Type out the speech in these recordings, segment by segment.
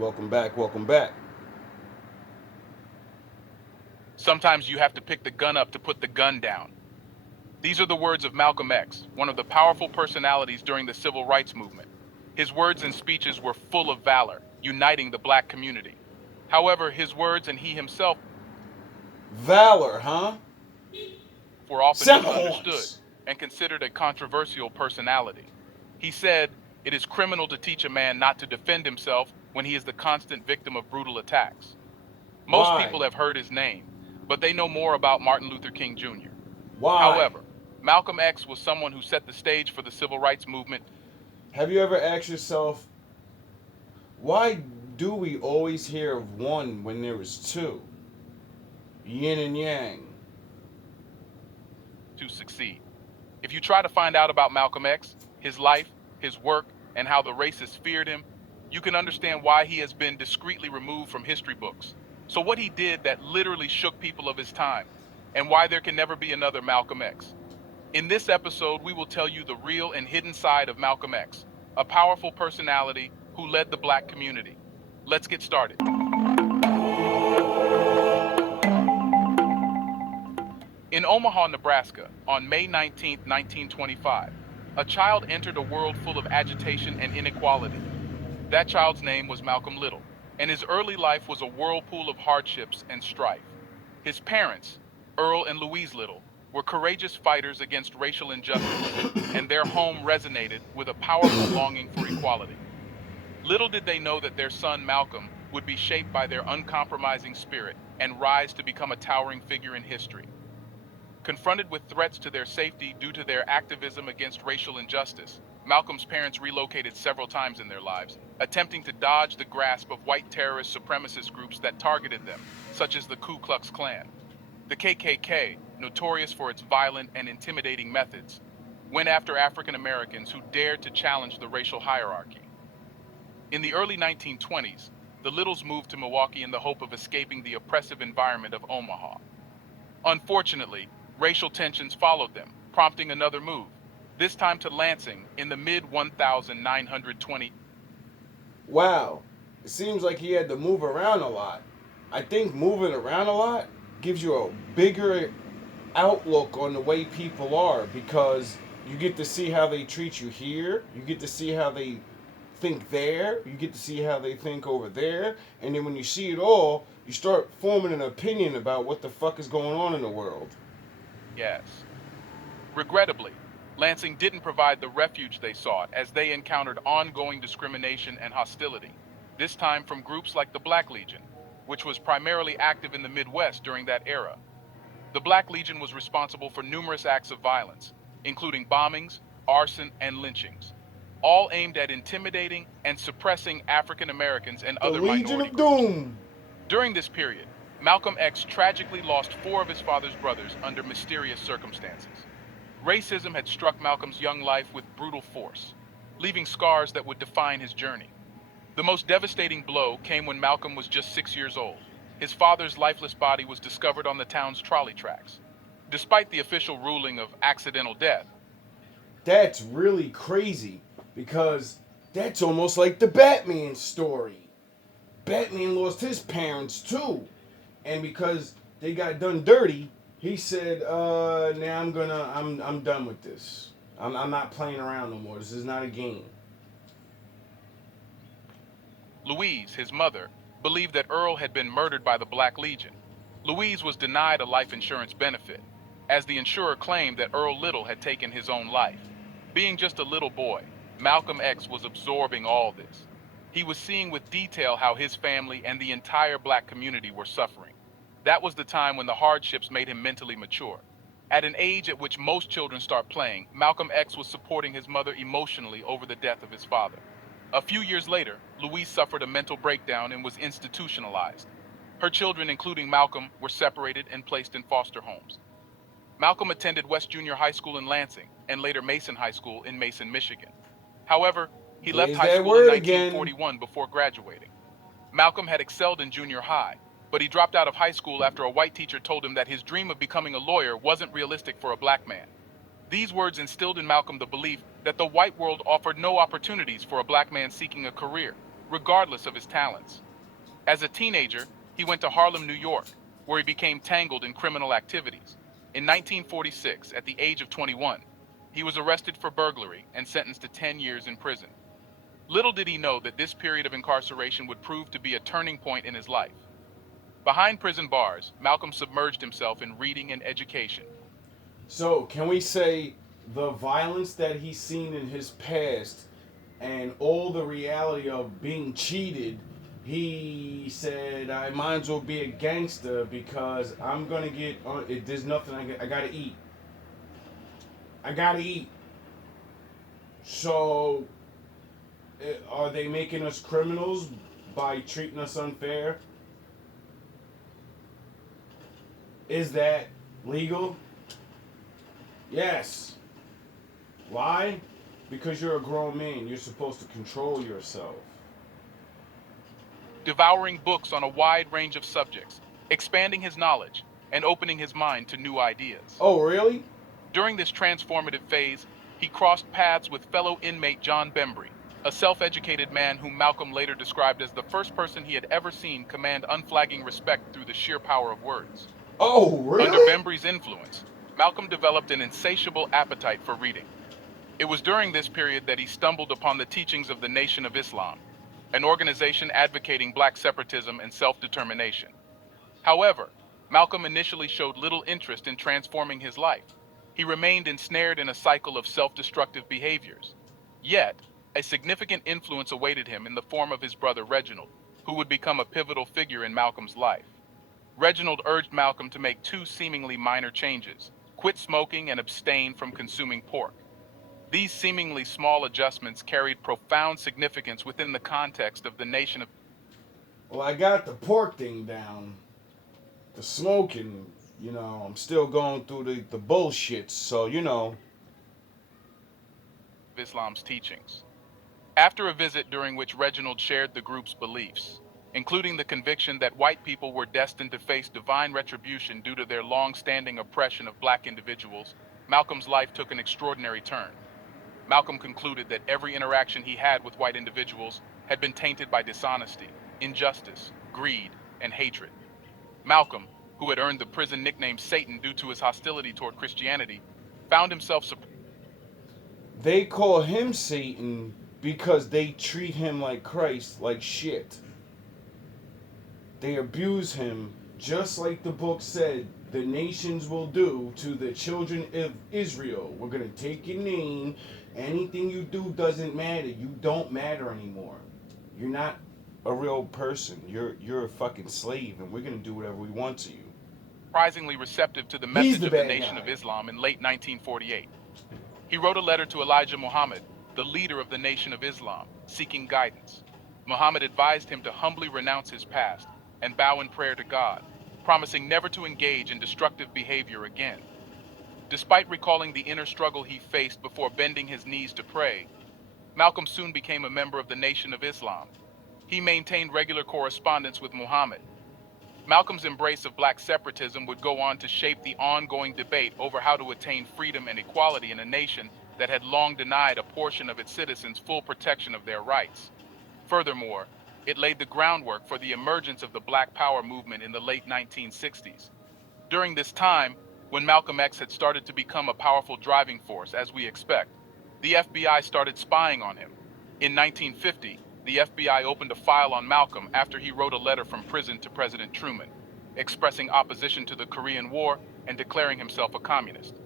Welcome back, welcome back. Sometimes you have to pick the gun up to put the gun down. These are the words of Malcolm X, one of the powerful personalities during the civil rights movement. His words and speeches were full of valor, uniting the black community. However, his words and he himself Valor, huh? were often misunderstood Senhorns! and considered a controversial personality. He said, "It is criminal to teach a man not to defend himself when he is the constant victim of brutal attacks." Most Why? people have heard his name, but they know more about Martin Luther King Jr. Why? However, Malcolm X was someone who set the stage for the civil rights movement. Have you ever asked yourself, why do we always hear of one when there is two? Yin and yang. To succeed. If you try to find out about Malcolm X, his life, his work, and how the racists feared him, you can understand why he has been discreetly removed from history books. So, what he did that literally shook people of his time, and why there can never be another Malcolm X. In this episode, we will tell you the real and hidden side of Malcolm X, a powerful personality who led the black community. Let's get started. In Omaha, Nebraska, on May 19, 1925, a child entered a world full of agitation and inequality. That child's name was Malcolm Little, and his early life was a whirlpool of hardships and strife. His parents, Earl and Louise Little, were courageous fighters against racial injustice, and their home resonated with a powerful longing for equality. Little did they know that their son Malcolm would be shaped by their uncompromising spirit and rise to become a towering figure in history. Confronted with threats to their safety due to their activism against racial injustice, Malcolm's parents relocated several times in their lives, attempting to dodge the grasp of white terrorist supremacist groups that targeted them, such as the Ku Klux Klan. The KKK, notorious for its violent and intimidating methods, went after African Americans who dared to challenge the racial hierarchy. In the early 1920s, the Littles moved to Milwaukee in the hope of escaping the oppressive environment of Omaha. Unfortunately, racial tensions followed them, prompting another move, this time to Lansing in the mid 1920s. Wow. It seems like he had to move around a lot. I think moving around a lot gives you a bigger outlook on the way people are because you get to see how they treat you here, you get to see how they think there, you get to see how they think over there, and then when you see it all, you start forming an opinion about what the fuck is going on in the world. Yes. Regrettably, Lansing didn't provide the refuge they sought as they encountered ongoing discrimination and hostility, this time from groups like the Black Legion, which was primarily active in the Midwest during that era. The Black Legion was responsible for numerous acts of violence, including bombings, arson, and lynchings, all aimed at intimidating and suppressing African Americans and The other Legion minority of groups. Doom. During this period, Malcolm X tragically lost four of his father's brothers under mysterious circumstances. Racism had struck Malcolm's young life with brutal force, leaving scars that would define his journey. The most devastating blow came when Malcolm was just 6 years old. His father's lifeless body was discovered on the town's trolley tracks. Despite the official ruling of accidental death, That's really crazy because that's almost like the Batman story. Batman lost his parents too, and because they got done dirty, he said, now I'm done with this. I'm not playing around no more. This is not a game." Louise, his mother, believed that Earl had been murdered by the Black Legion. Louise was denied a life insurance benefit, as the insurer claimed that Earl Little had taken his own life. Being just a little boy, Malcolm X was absorbing all this. He was seeing with detail how his family and the entire black community were suffering. That was the time when the hardships made him mentally mature. At an age at which most children start playing, Malcolm X was supporting his mother emotionally over the death of his father. A few years later, Louise suffered a mental breakdown and was institutionalized. Her children, including Malcolm, were separated and placed in foster homes. Malcolm attended West Junior High School in Lansing and later Mason High School in Mason, Michigan. However, he left There's high that school in word again. 1941 before graduating. Malcolm had excelled in junior high, but he dropped out of high school after a white teacher told him that his dream of becoming a lawyer wasn't realistic for a black man. These words instilled in Malcolm the belief that the white world offered no opportunities for a black man seeking a career. regardless of his talents. As a teenager, he went to Harlem, New York, where he became tangled in criminal activities. In 1946, at the age of 21, he was arrested for burglary and sentenced to 10 years in prison. Little did he know that this period of incarceration would prove to be a turning point in his life. Behind prison bars, Malcolm submerged himself in reading and education. So, can we say the violence that he's seen in his past and all the reality of being cheated, he said, I might as well be a gangster because I'm going to get, there's nothing I got to eat. I got to eat. So, are they making us criminals by treating us unfair? Is that legal? Yes. Why? Because you're a grown man. You're supposed to control yourself. Devouring books on a wide range of subjects, expanding his knowledge, and opening his mind to new ideas. Oh, really? During this transformative phase, he crossed paths with fellow inmate John Bembry, a self-educated man whom Malcolm later described as the first person he had ever seen command unflagging respect through the sheer power of words. Oh, really? Under Bembry's influence, Malcolm developed an insatiable appetite for reading. It was during this period that he stumbled upon the teachings of the Nation of Islam, an organization advocating black separatism and self-determination. However, Malcolm initially showed little interest in transforming his life. He remained ensnared in a cycle of self-destructive behaviors. Yet, a significant influence awaited him in the form of his brother Reginald, who would become a pivotal figure in Malcolm's life. Reginald urged Malcolm to make two seemingly minor changes: quit smoking and abstain from consuming pork. These seemingly small adjustments carried profound significance within the context of the nation of... Well, I got the pork thing down. The smoking, I'm still going through the bullshit, so, Islam's teachings. After a visit during which Reginald shared the group's beliefs, including the conviction that white people were destined to face divine retribution due to their long-standing oppression of black individuals, Malcolm's life took an extraordinary turn. Malcolm concluded that every interaction he had with white individuals had been tainted by dishonesty, injustice, greed, and hatred. Malcolm, who had earned the prison nickname Satan due to his hostility toward Christianity, found himself... They call him Satan because they treat him like Christ, like shit. They abuse him just like the book said the nations will do to the children of Israel. We're going to take your name. Anything you do doesn't matter. You don't matter anymore. You're not a real person. You're a fucking slave, and we're going to do whatever we want to you. Surprisingly receptive to the message of the Nation of Islam in late 1948. He wrote a letter to Elijah Muhammad, the leader of the Nation of Islam, seeking guidance. Muhammad advised him to humbly renounce his past and bow in prayer to God, promising never to engage in destructive behavior again. Despite recalling the inner struggle he faced before bending his knees to pray, Malcolm soon became a member of the Nation of Islam. He maintained regular correspondence with Muhammad. Malcolm's embrace of black separatism would go on to shape the ongoing debate over how to attain freedom and equality in a nation that had long denied a portion of its citizens full protection of their rights. Furthermore, it laid the groundwork for the emergence of the Black Power movement in the late 1960s. During this time, when Malcolm X had started to become a powerful driving force, as we expect, the FBI started spying on him. In 1950, the FBI opened a file on Malcolm after he wrote a letter from prison to President Truman, expressing opposition to the Korean War and declaring himself a communist.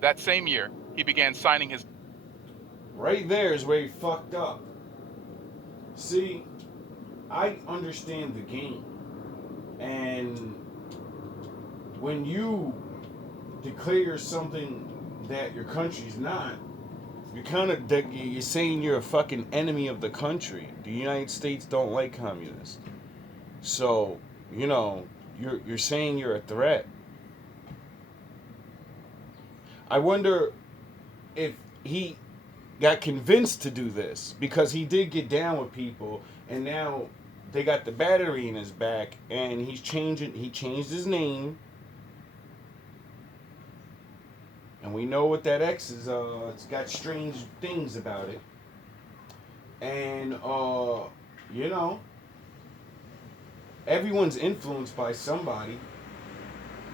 That same year, he began signing his... Right there is where he fucked up. See, I understand the game. And when you declare something that your country's not, you're saying you're a fucking enemy of the country. The United States don't like communists. So, you're saying you're a threat. I wonder if he got convinced to do this because he did get down with people, and now they got the battery in his back, and he changed his name. And we know what that X is, it's got strange things about it. And you know, everyone's influenced by somebody.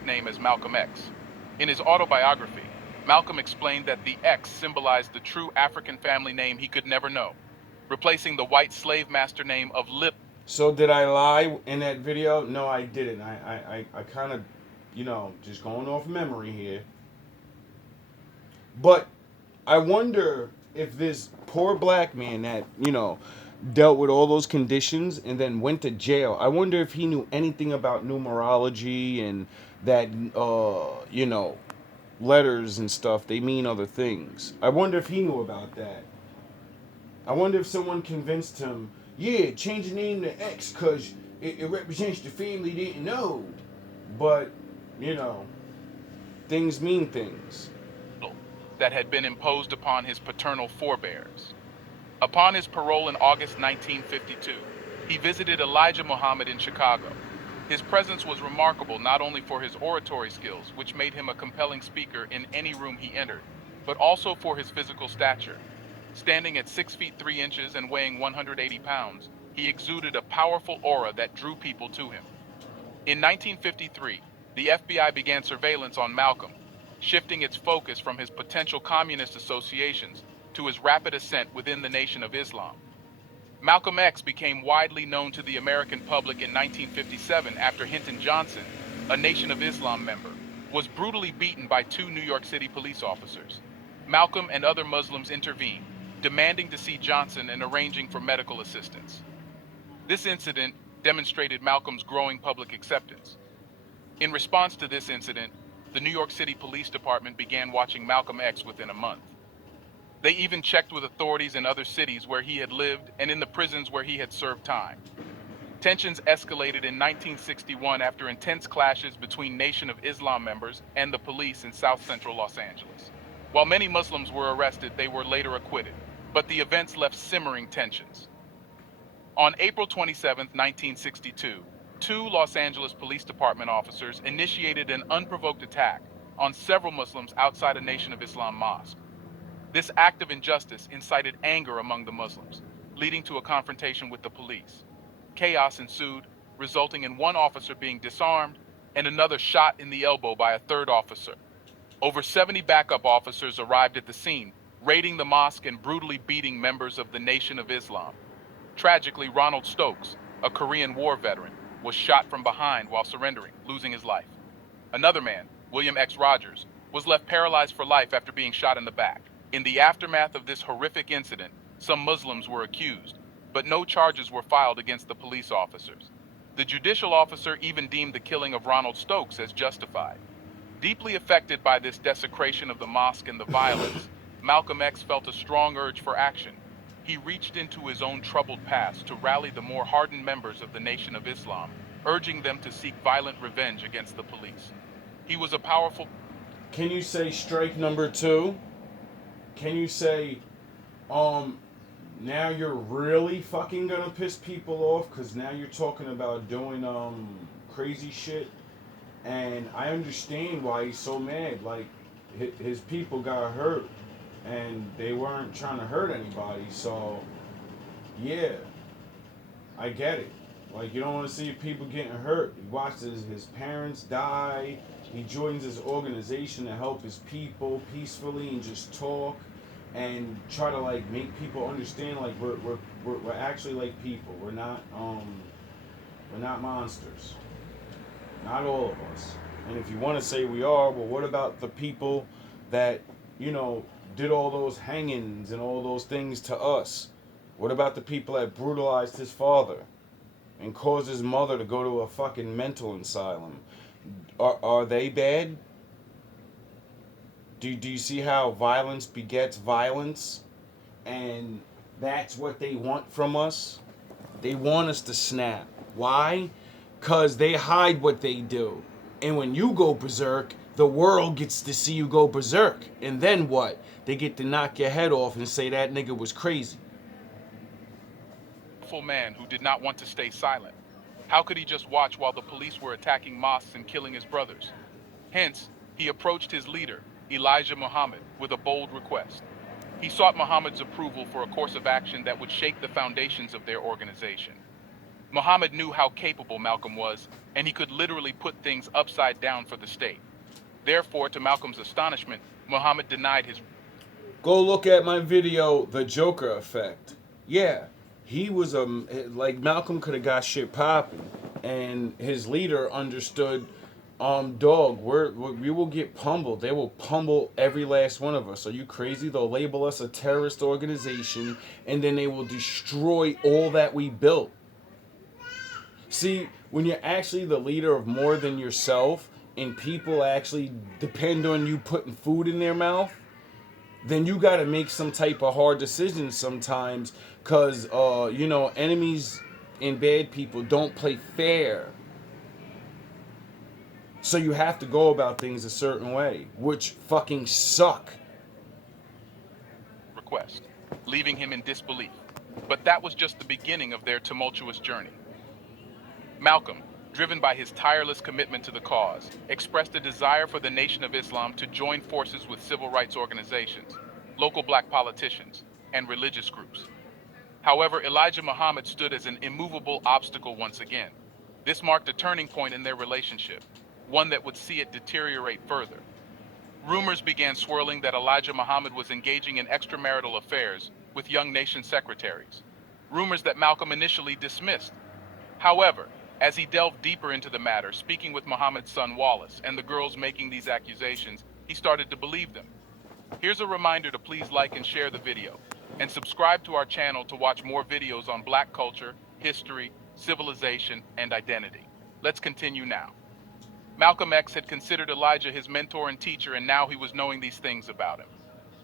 Name as Malcolm X. In his autobiography, Malcolm explained that the X symbolized the true African family name he could never know, replacing the white slave master name of Little. So did I lie in that video? No, I didn't. I kind of, just going off memory here. But I wonder if this poor black man that, dealt with all those conditions and then went to jail, I wonder if he knew anything about numerology and that, letters and stuff, they mean other things. I wonder if he knew about that. I wonder if someone convinced him, yeah, change the name to X because it represents the family didn't know. But, you know, things mean things. That had been imposed upon his paternal forebears. Upon his parole in August 1952, he visited Elijah Muhammad in Chicago. His presence was remarkable not only for his oratory skills, which made him a compelling speaker in any room he entered, but also for his physical stature. Standing at 6 feet 3 inches and weighing 180 pounds, he exuded a powerful aura that drew people to him. In 1953, the FBI began surveillance on Malcolm, shifting its focus from his potential communist associations to his rapid ascent within the Nation of Islam. Malcolm X became widely known to the American public in 1957 after Hinton Johnson, a Nation of Islam member, was brutally beaten by 2 New York City police officers. Malcolm and other Muslims intervened, demanding to see Johnson and arranging for medical assistance. This incident demonstrated Malcolm's growing public acceptance. In response to this incident, the New York City Police Department began watching Malcolm X within a month. They even checked with authorities in other cities where he had lived and in the prisons where he had served time. Tensions escalated in 1961 after intense clashes between Nation of Islam members and the police in South Central Los Angeles. While many Muslims were arrested, they were later acquitted, but the events left simmering tensions. On April 27, 1962, 2 Los Angeles Police Department officers initiated an unprovoked attack on several Muslims outside a Nation of Islam mosque. This act of injustice incited anger among the Muslims, leading to a confrontation with the police. Chaos ensued, resulting in one officer being disarmed and another shot in the elbow by a third officer. Over 70 backup officers arrived at the scene, raiding the mosque and brutally beating members of the Nation of Islam. Tragically, Ronald Stokes, a Korean War veteran, was shot from behind while surrendering, losing his life. Another man, William X. Rogers, was left paralyzed for life after being shot in the back. In the aftermath of this horrific incident, some Muslims were accused, but no charges were filed against the police officers. The judicial officer even deemed the killing of Ronald Stokes as justified. Deeply affected by this desecration of the mosque and the violence, Malcolm X felt a strong urge for action. He reached into his own troubled past to rally the more hardened members of the Nation of Islam, urging them to seek violent revenge against the police. He was a powerful... Can you say strike number 2? Can you say, now you're really fucking gonna piss people off because now you're talking about doing, crazy shit? And I understand why he's so mad. Like, his people got hurt and they weren't trying to hurt anybody. So, yeah, I get it. Like, you don't want to see people getting hurt. He watches his parents die. He joins his organization to help his people peacefully and just talk and try to like make people understand like we're actually like people. We're not monsters. Not all of us. And if you want to say we are, well, what about the people that did all those hangings and all those things to us? What about the people that brutalized his father and caused his mother to go to a fucking mental asylum? Are they bad? Do you see how violence begets violence? And that's what they want from us? They want us to snap. Why? Because they hide what they do. And when you go berserk, the world gets to see you go berserk. And then what? They get to knock your head off and say that nigga was crazy. Man who did not want to stay silent. How could he just watch while the police were attacking mosques and killing his brothers? Hence, he approached his leader, Elijah Muhammad, with a bold request. He sought Muhammad's approval for a course of action that would shake the foundations of their organization. Muhammad knew how capable Malcolm was, and he could literally put things upside down for the state. Therefore, to Malcolm's astonishment, Muhammad denied his. Go look at my video, The Joker Effect. Yeah, he was like Malcolm could have got shit popping, and his leader understood. Dog, we will get pummeled. They will pummel every last one of us. Are you crazy? They'll label us a terrorist organization, and then they will destroy all that we built. See, when you're actually the leader of more than yourself, and people actually depend on you putting food in their mouth, then you got to make some type of hard decisions sometimes, because enemies and bad people don't play fair. So you have to go about things a certain way, which fucking suck. Request, leaving him in disbelief. But that was just the beginning of their tumultuous journey. Malcolm, driven by his tireless commitment to the cause, expressed a desire for the Nation of Islam to join forces with civil rights organizations, local black politicians, and religious groups. However, Elijah Muhammad stood as an immovable obstacle once again. This marked a turning point in their relationship, one that would see it deteriorate further. Rumors began swirling that Elijah Muhammad was engaging in extramarital affairs with young nation secretaries, rumors that Malcolm initially dismissed. However, as he delved deeper into the matter, speaking with Muhammad's son Wallace and the girls making these accusations, he started to believe them. Here's a reminder to please like and share the video, and subscribe to our channel to watch more videos on black culture, history, civilization, and identity. Let's continue now. Malcolm X had considered Elijah his mentor and teacher, and now he was knowing these things about him.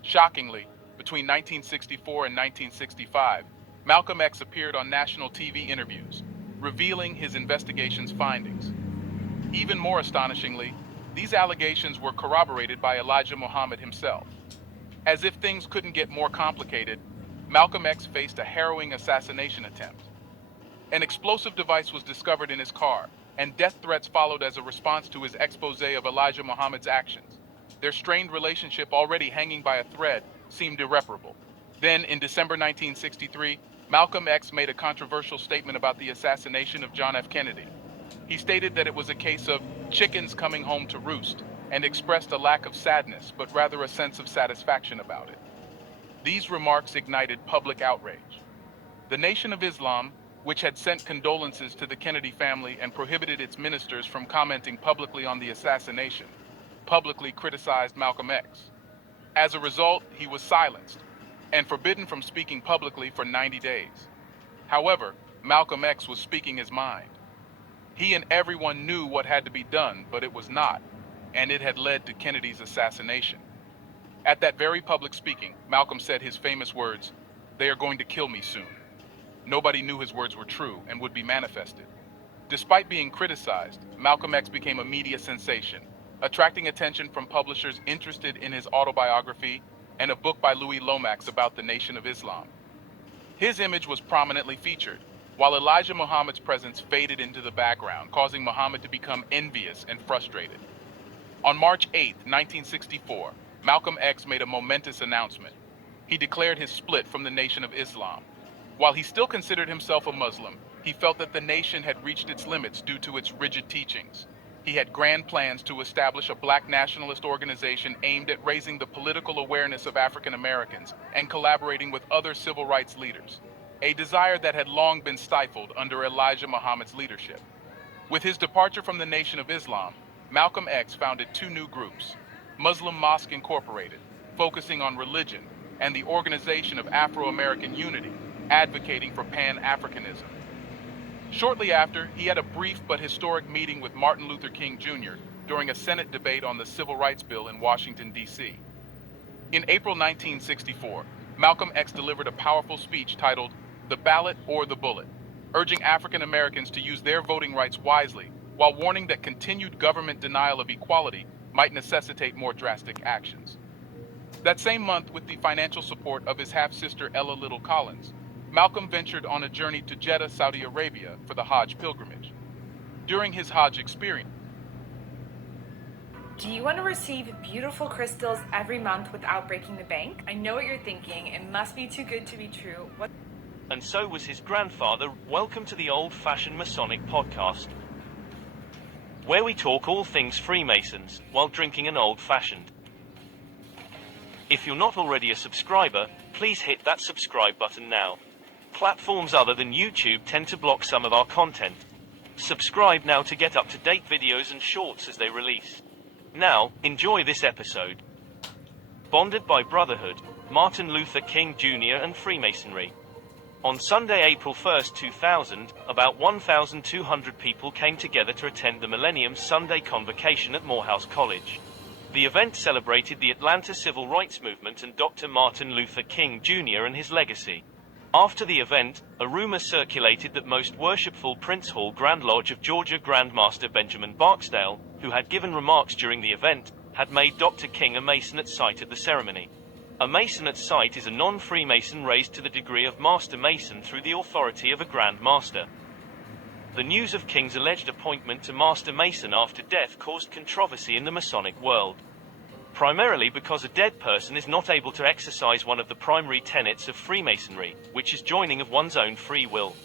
Shockingly, between 1964 and 1965, Malcolm X appeared on national TV interviews, revealing his investigation's findings. Even more astonishingly, these allegations were corroborated by Elijah Muhammad himself. As if things couldn't get more complicated, Malcolm X faced a harrowing assassination attempt. An explosive device was discovered in his car, and death threats followed as a response to his expose of Elijah Muhammad's actions. Their strained relationship, already hanging by a thread, seemed irreparable. Then, in December 1963, Malcolm X made a controversial statement about the assassination of John F. Kennedy. He stated that it was a case of chickens coming home to roost, and expressed a lack of sadness, but rather a sense of satisfaction about it. These remarks ignited public outrage. The Nation of Islam, which had sent condolences to the Kennedy family and prohibited its ministers from commenting publicly on the assassination, publicly criticized Malcolm X. As a result, he was silenced and forbidden from speaking publicly for 90 days. However, Malcolm X was speaking his mind. He and everyone knew what had to be done, but it was not, and it had led to Kennedy's assassination. At that very public speaking, Malcolm said his famous words, "They are going to kill me soon." Nobody knew his words were true and would be manifested. Despite being criticized, Malcolm X became a media sensation, attracting attention from publishers interested in his autobiography and a book by Louis Lomax about the Nation of Islam. His image was prominently featured, while Elijah Muhammad's presence faded into the background, causing Muhammad to become envious and frustrated. On March 8, 1964, Malcolm X made a momentous announcement. He declared his split from the Nation of Islam. While he still considered himself a Muslim, he felt that the nation had reached its limits due to its rigid teachings. He had grand plans to establish a black nationalist organization aimed at raising the political awareness of African Americans and collaborating with other civil rights leaders, a desire that had long been stifled under Elijah Muhammad's leadership. With his departure from the Nation of Islam, Malcolm X founded two new groups, Muslim Mosque Incorporated, focusing on religion, and the Organization of Afro-American Unity, advocating for Pan-Africanism. Shortly after, he had a brief but historic meeting with Martin Luther King Jr. during a Senate debate on the Civil Rights Bill in Washington, D.C. In April 1964, Malcolm X delivered a powerful speech titled "The Ballot or the Bullet," urging African Americans to use their voting rights wisely, while warning that continued government denial of equality might necessitate more drastic actions. That same month, with the financial support of his half-sister Ella Little Collins, Malcolm ventured on a journey to Jeddah, Saudi Arabia for the Hajj pilgrimage. During his Hajj experience, Do you want to receive beautiful crystals every month without breaking the bank? I know what you're thinking. It must be too good to be true. What? And so was his grandfather. Welcome to the Old Fashioned Masonic Podcast, where we talk all things Freemasons while drinking an old fashioned. If you're not already a subscriber, please hit that subscribe button now. Platforms other than YouTube tend to block some of our content. Subscribe now to get up-to-date videos and shorts as they release. Now, enjoy this episode. Bonded by Brotherhood, Martin Luther King Jr. and Freemasonry. On Sunday, April 1, 2000, about 1,200 people came together to attend the Millennium Sunday Convocation at Morehouse College. The event celebrated the Atlanta Civil Rights Movement and Dr. Martin Luther King Jr. and his legacy. After the event, a rumor circulated that Most Worshipful Prince Hall Grand Lodge of Georgia Grand Master Benjamin Barksdale, who had given remarks during the event, had made Dr. King a Mason at sight at the ceremony. A Mason at sight is a non-Freemason raised to the degree of Master Mason through the authority of a Grand Master. The news of King's alleged appointment to Master Mason after death caused controversy in the Masonic world. Primarily because a dead person is not able to exercise one of the primary tenets of Freemasonry, which is joining of one's own free will.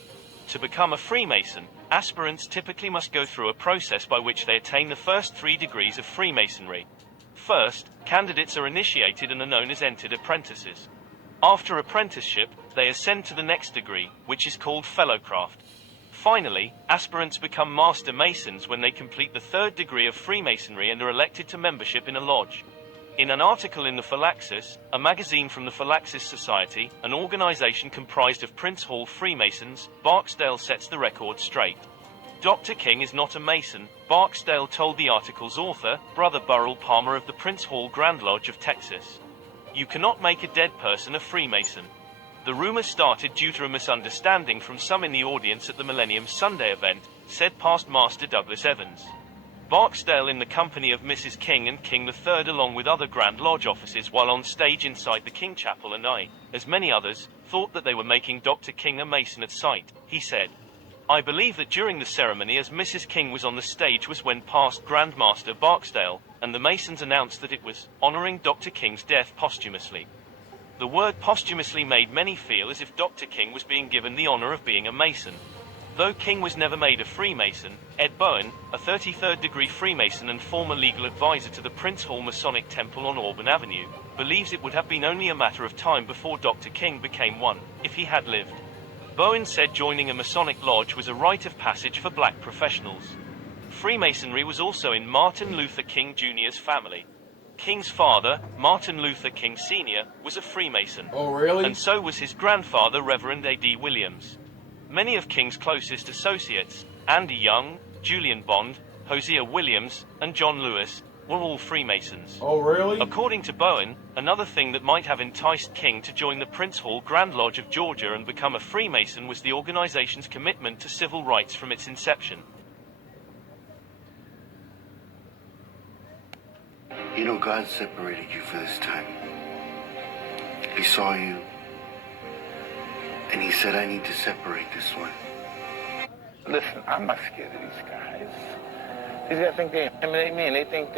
To become a Freemason, aspirants typically must go through a process by which they attain the first 3 degrees of Freemasonry. First, candidates are initiated and are known as entered apprentices. After apprenticeship, they ascend to the next degree, which is called Fellowcraft. Finally, aspirants become Master Masons when they complete the 3rd degree of Freemasonry and are elected to membership in a lodge. In an article in the Phylaxis, a magazine from the Phylaxis Society, an organization comprised of Prince Hall Freemasons, Barksdale sets the record straight. Dr. King is not a Mason, Barksdale told the article's author, Brother Burrell Palmer of the Prince Hall Grand Lodge of Texas. You cannot make a dead person a Freemason. The rumor started due to a misunderstanding from some in the audience at the Millennium Sunday event, said past Master Douglas Evans. Barksdale, in the company of Mrs. King and King III along with other Grand Lodge officers while on stage inside the King Chapel, and I, as many others, thought that they were making Dr. King a Mason at sight, he said. I believe that during the ceremony as Mrs. King was on the stage was when past Grand Master Barksdale and the Masons announced that it was honoring Dr. King's death posthumously. The word posthumously made many feel as if Dr. King was being given the honor of being a Mason. Though King was never made a Freemason, Ed Bowen, a 33rd degree Freemason and former legal advisor to the Prince Hall Masonic Temple on Auburn Avenue, believes it would have been only a matter of time before Dr. King became one, if he had lived. Bowen said joining a Masonic lodge was a rite of passage for black professionals. Freemasonry was also in Martin Luther King Jr.'s family. King's father, Martin Luther King Sr., was a Freemason. Oh, really? And so was his grandfather, Reverend A.D. Williams. Many of King's closest associates, Andy Young, Julian Bond, Hosea Williams, and John Lewis, were all Freemasons. Oh, really? According to Bowen, another thing that might have enticed King to join the Prince Hall Grand Lodge of Georgia and become a Freemason was the organization's commitment to civil rights from its inception. You know, God separated you for this time. He saw you, and he said, I need to separate this one. Listen, I'm not scared of these guys. These guys think they intimidate me, and they think